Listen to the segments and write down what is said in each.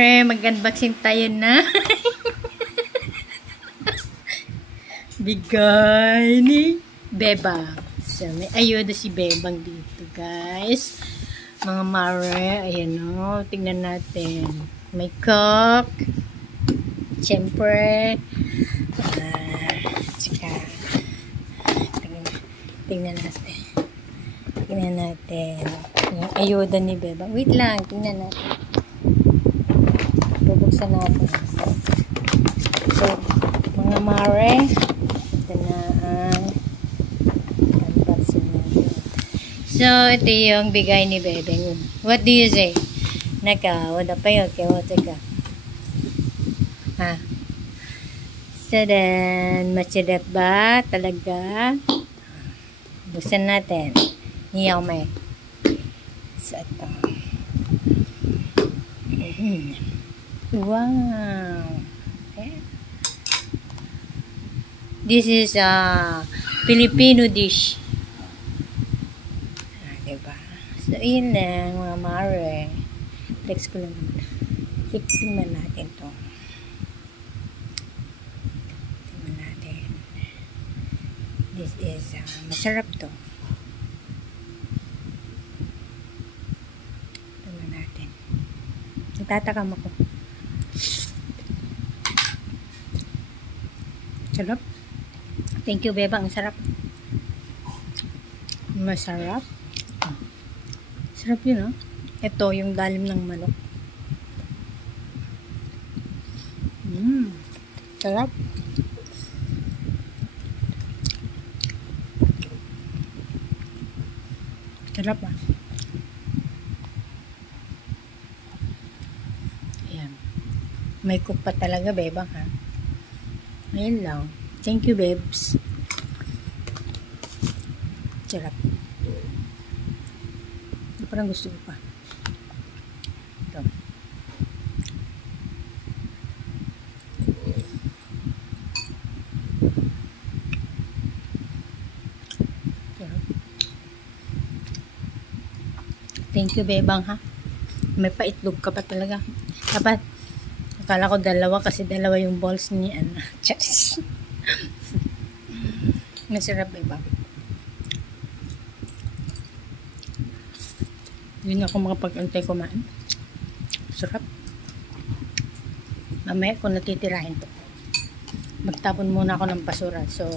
Mag-unboxing tayo na. Bigay ni Bebang. So, may ayuda si Bebang dito, guys. Mga mare, ayan o. Tingnan natin. May coke. Siyempre. Tsaka. Tingnan natin. Tingnan natin. Yung ayuda ni Bebang. Wait lang. Tingnan natin. Bubuksan natin. So, mga mare, ito na ang unboxing natin. So, ito yung bigay ni Bebeng. What do you say? Naka, wala pa yun. Kaya wala ka. Ha? So, then, masarap ba? Talaga? Buksan natin. Niyaw may. So, ito. Wow. Okay. This is a Filipino dish. Diba? So, yun lang mga mare. Flex ko lang. Tingnan natin to. Tingnan natin. This is masarap to. Tingnan natin. Nagtatakam ako. Sarap. Thank you, Bebang. Ang sarap. Masarap. Sarap yun, oh. Ito, yung dalim ng manok. Sarap. Sarap, ah. Ayan. May cook pa talaga, Bebang, ha. Ayun lang. Thank you, babes. Sarap. Parang gusto ko pa. Ito. Sarap. Thank you, Bebang, ha. May paitlog ka pa talaga. Dapat, akala ko dalawa kasi dalawa yung balls ni Anna. Charis. Masarap, Bebang. Hindi na ako makapag-antay kumain. Sarap. Mamaya ko natitirahin to. Magtapon muna ako ng basura. So,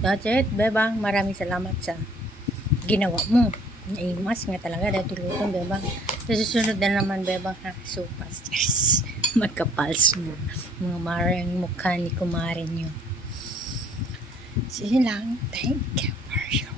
that's it, Bebang. Maraming salamat sa ginawa mo. Naimas nga talaga dahil tulutong, Bebang. Sa susunod na naman, Bebang, ha? So, pastors. Magkapals mo. Mga marang mukha ni kumare nyo. So, yun lang. Thank you for your